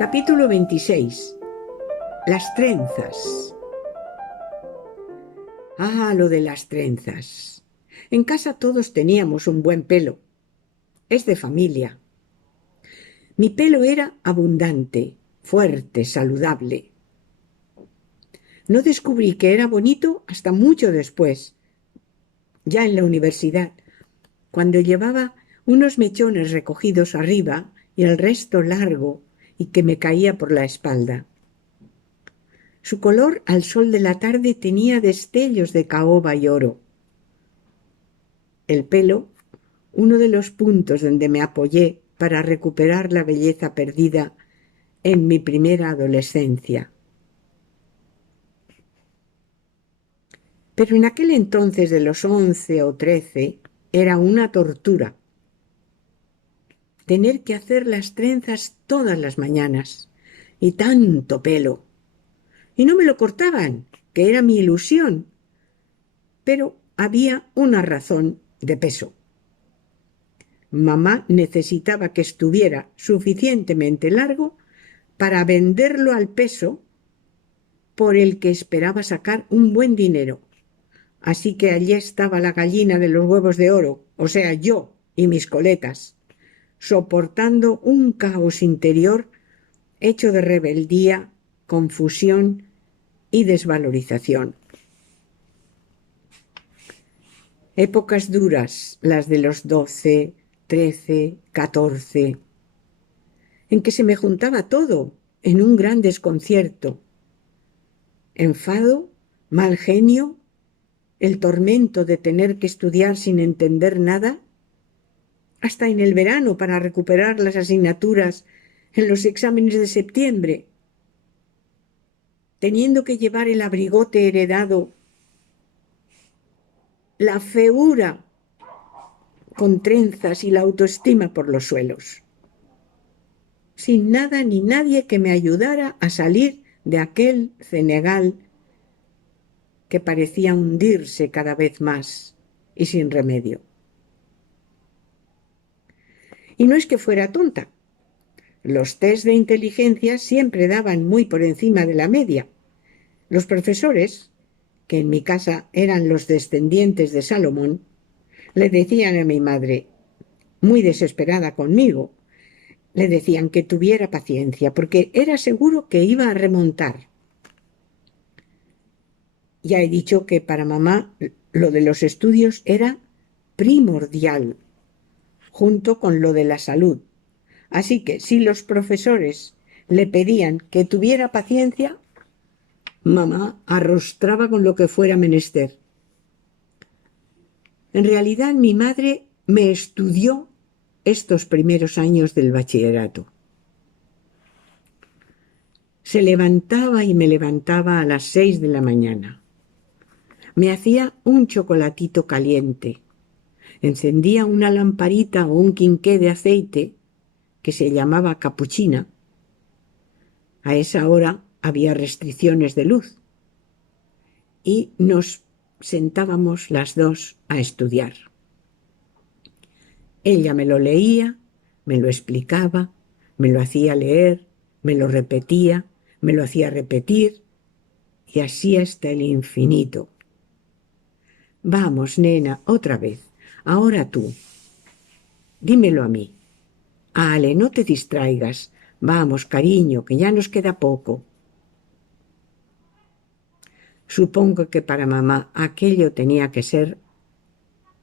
Capítulo 26. Las trenzas. Lo de las trenzas. En casa todos teníamos un buen pelo. Es de familia. Mi pelo era abundante, fuerte, saludable. No descubrí que era bonito hasta mucho después, ya en la universidad, cuando llevaba unos mechones recogidos arriba y el resto largo y que me caía por la espalda. Su color al sol de la tarde tenía destellos de caoba y oro. El pelo, uno de los puntos donde me apoyé para recuperar la belleza perdida en mi primera adolescencia. Pero en aquel entonces de los 11 o 13 era una tortura. Tener que hacer las trenzas todas las mañanas. Y tanto pelo. Y no me lo cortaban, que era mi ilusión. Pero había una razón de peso. Mamá necesitaba que estuviera suficientemente largo para venderlo al peso por el que esperaba sacar un buen dinero. Así que allí estaba la gallina de los huevos de oro, o sea, yo y mis coletas, soportando un caos interior hecho de rebeldía, confusión y desvalorización. Épocas duras, las de los 12, 13, 14, en que se me juntaba todo en un gran desconcierto. Enfado, mal genio, el tormento de tener que estudiar sin entender nada, hasta en el verano para recuperar las asignaturas en los exámenes de septiembre, teniendo que llevar el abrigote heredado, la feura con trenzas y la autoestima por los suelos, sin nada ni nadie que me ayudara a salir de aquel cenagal que parecía hundirse cada vez más y sin remedio. Y no es que fuera tonta. Los test de inteligencia siempre daban muy por encima de la media. Los profesores, que en mi casa eran los descendientes de Salomón, le decían a mi madre, muy desesperada conmigo, le decían que tuviera paciencia, porque era seguro que iba a remontar. Ya he dicho que para mamá lo de los estudios era primordial, junto con lo de la salud. Así que si los profesores le pedían que tuviera paciencia, mamá arrostraba con lo que fuera menester. En realidad mi madre me estudió estos primeros años del bachillerato. Se levantaba y me levantaba a las 6 de la mañana. Me hacía un chocolatito caliente. Encendía una lamparita o un quinqué de aceite que se llamaba capuchina. A esa hora había restricciones de luz. Y nos sentábamos las dos a estudiar. Ella me lo leía, me lo explicaba, me lo hacía leer, me lo repetía, me lo hacía repetir, y así hasta el infinito. Vamos, nena, otra vez. Ahora tú. Dímelo a mí. Ale, no te distraigas. Vamos, cariño, que ya nos queda poco. Supongo que para mamá aquello tenía que ser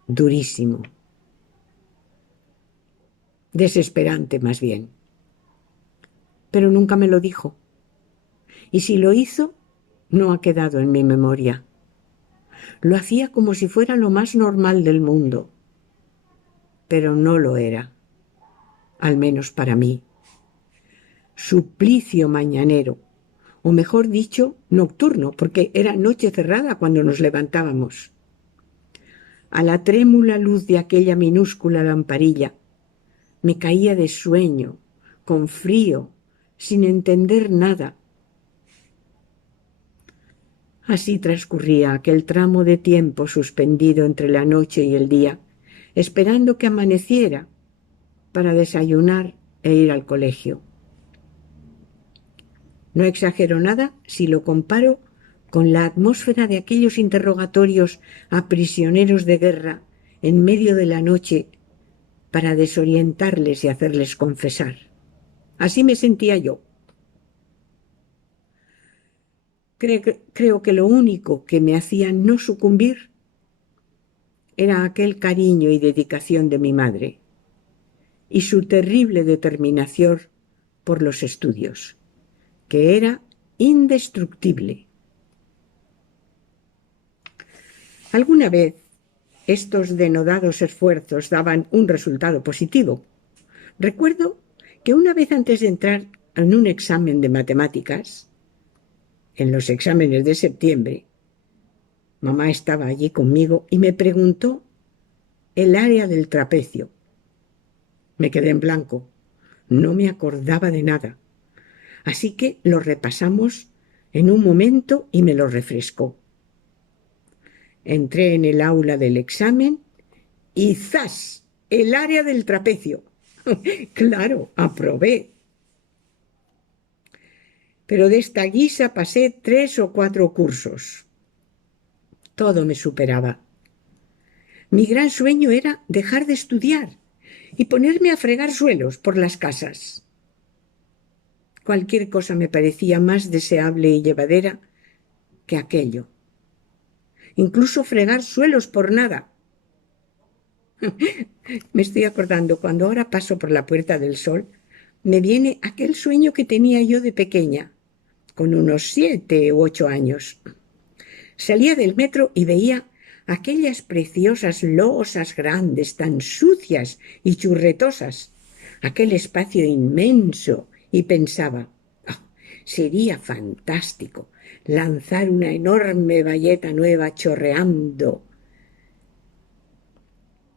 durísimo. Desesperante, más bien. Pero nunca me lo dijo. Y si lo hizo, no ha quedado en mi memoria. Lo hacía como si fuera lo más normal del mundo. Pero no lo era. Al menos para mí. Suplicio mañanero, o mejor dicho, nocturno, porque era noche cerrada cuando nos levantábamos. A la trémula luz de aquella minúscula lamparilla, me caía de sueño, con frío, sin entender nada. Así transcurría aquel tramo de tiempo suspendido entre la noche y el día, esperando que amaneciera para desayunar e ir al colegio. No exagero nada si lo comparo con la atmósfera de aquellos interrogatorios a prisioneros de guerra en medio de la noche para desorientarles y hacerles confesar. Así me sentía yo. Creo que lo único que me hacía no sucumbir era aquel cariño y dedicación de mi madre y su terrible determinación por los estudios, que era indestructible. Alguna vez estos denodados esfuerzos daban un resultado positivo. Recuerdo que una vez antes de entrar en un examen de matemáticas, en los exámenes de septiembre, mamá estaba allí conmigo y me preguntó el área del trapecio. Me quedé en blanco. No me acordaba de nada. Así que lo repasamos en un momento y me lo refrescó. Entré en el aula del examen y ¡zas! El área del trapecio. Claro, aprobé. Pero de esta guisa pasé 3 o 4 cursos. Todo me superaba. Mi gran sueño era dejar de estudiar y ponerme a fregar suelos por las casas. Cualquier cosa me parecía más deseable y llevadera que aquello. Incluso fregar suelos por nada. Me estoy acordando, cuando ahora paso por la Puerta del Sol, me viene aquel sueño que tenía yo de pequeña, con unos 7 u 8 años. Salía del metro y veía aquellas preciosas losas grandes, tan sucias y churretosas, aquel espacio inmenso, y pensaba, oh, sería fantástico lanzar una enorme bayeta nueva chorreando.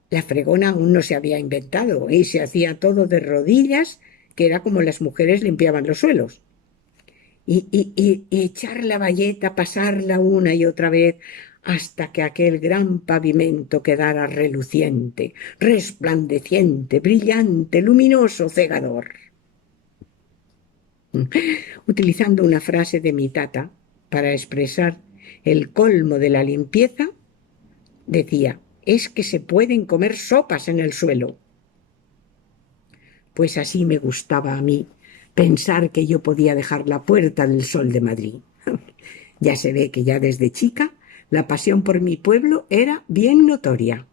La fregona aún no se había inventado y se hacía todo de rodillas, que era como las mujeres limpiaban los suelos. Y echar la bayeta, pasarla una y otra vez hasta que aquel gran pavimento quedara reluciente, resplandeciente, brillante, luminoso, cegador. Utilizando una frase de mi tata para expresar el colmo de la limpieza, decía, es que se pueden comer sopas en el suelo. Pues así me gustaba a mí pensar que yo podía dejar la Puerta del Sol de Madrid. Ya se ve que ya desde chica la pasión por mi pueblo era bien notoria.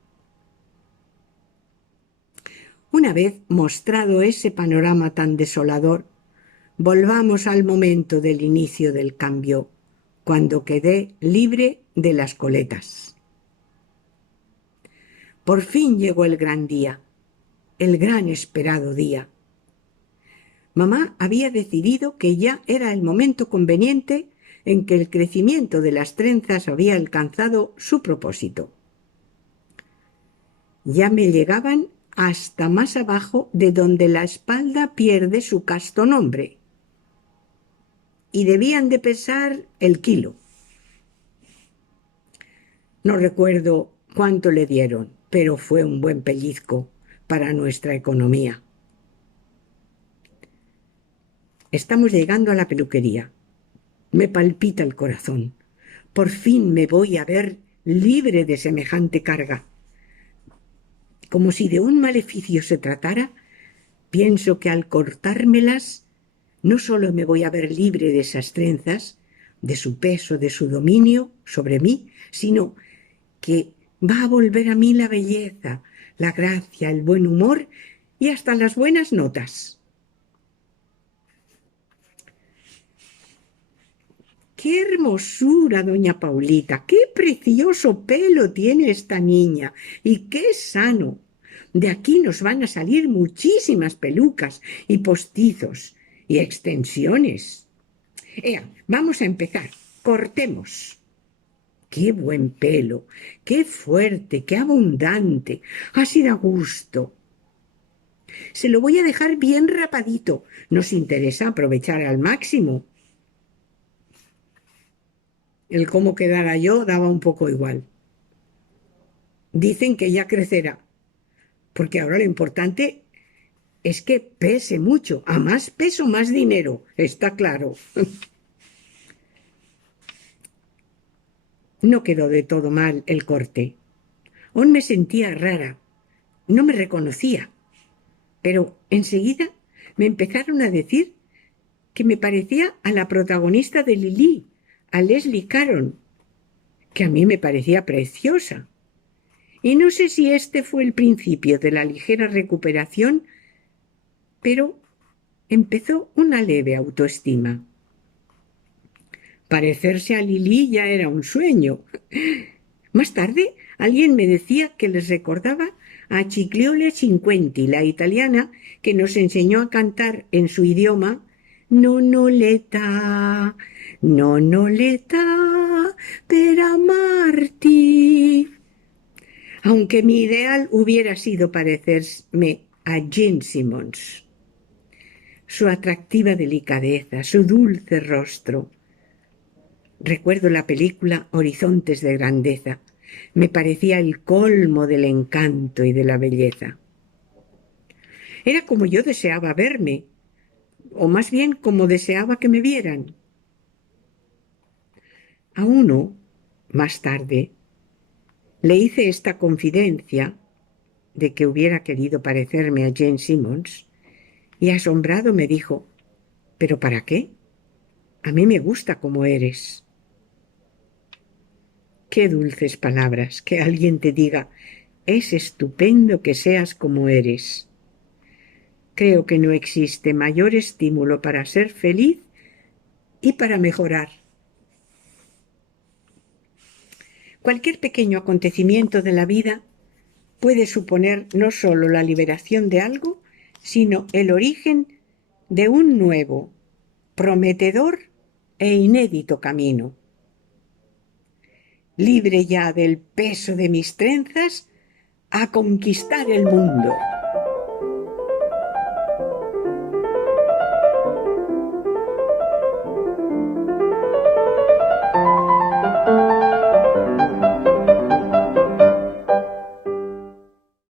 Una vez mostrado ese panorama tan desolador, volvamos al momento del inicio del cambio, cuando quedé libre de las coletas. Por fin llegó el gran día, el gran esperado día. Mamá había decidido que ya era el momento conveniente en que el crecimiento de las trenzas había alcanzado su propósito. Ya me llegaban hasta más abajo de donde la espalda pierde su casto nombre, y debían de pesar el kilo. No recuerdo cuánto le dieron, pero fue un buen pellizco para nuestra economía. Estamos llegando a la peluquería. Me palpita el corazón. Por fin me voy a ver libre de semejante carga. Como si de un maleficio se tratara, pienso que al cortármelas no solo me voy a ver libre de esas trenzas, de su peso, de su dominio sobre mí, sino que va a volver a mí la belleza, la gracia, el buen humor y hasta las buenas notas. ¡Qué hermosura, doña Paulita! ¡Qué precioso pelo tiene esta niña! ¡Y qué sano! De aquí nos van a salir muchísimas pelucas y postizos y extensiones. Vamos a empezar. Cortemos. ¡Qué buen pelo! ¡Qué fuerte! ¡Qué abundante! Así da gusto. Se lo voy a dejar bien rapadito. Nos interesa aprovechar al máximo. El cómo quedara yo daba un poco igual. Dicen que ya crecerá, porque ahora lo importante es que pese mucho. A más peso, más dinero, está claro. No quedó de todo mal el corte. Aún me sentía rara, no me reconocía, pero enseguida me empezaron a decir que me parecía a la protagonista de Lili, a Leslie Caron, que a mí me parecía preciosa. Y no sé si este fue el principio de la ligera recuperación, pero empezó una leve autoestima. Parecerse a Lili ya era un sueño. Más tarde, alguien me decía que les recordaba a Cigliole Cinquenti, la italiana que nos enseñó a cantar en su idioma Nonoleta, Nonoleta, per amarti. Aunque mi ideal hubiera sido parecerme a Jean Simmons. Su atractiva delicadeza, su dulce rostro. Recuerdo la película Horizontes de Grandeza. Me parecía el colmo del encanto y de la belleza. Era como yo deseaba verme, o más bien como deseaba que me vieran. A uno, más tarde, le hice esta confidencia de que hubiera querido parecerme a Jane Simmons, y asombrado me dijo, ¿pero para qué? A mí me gusta como eres. Qué dulces palabras, que alguien te diga, es estupendo que seas como eres. Creo que no existe mayor estímulo para ser feliz y para mejorar. Cualquier pequeño acontecimiento de la vida puede suponer no solo la liberación de algo, sino el origen de un nuevo, prometedor e inédito camino. Libre ya del peso de mis trenzas, a conquistar el mundo.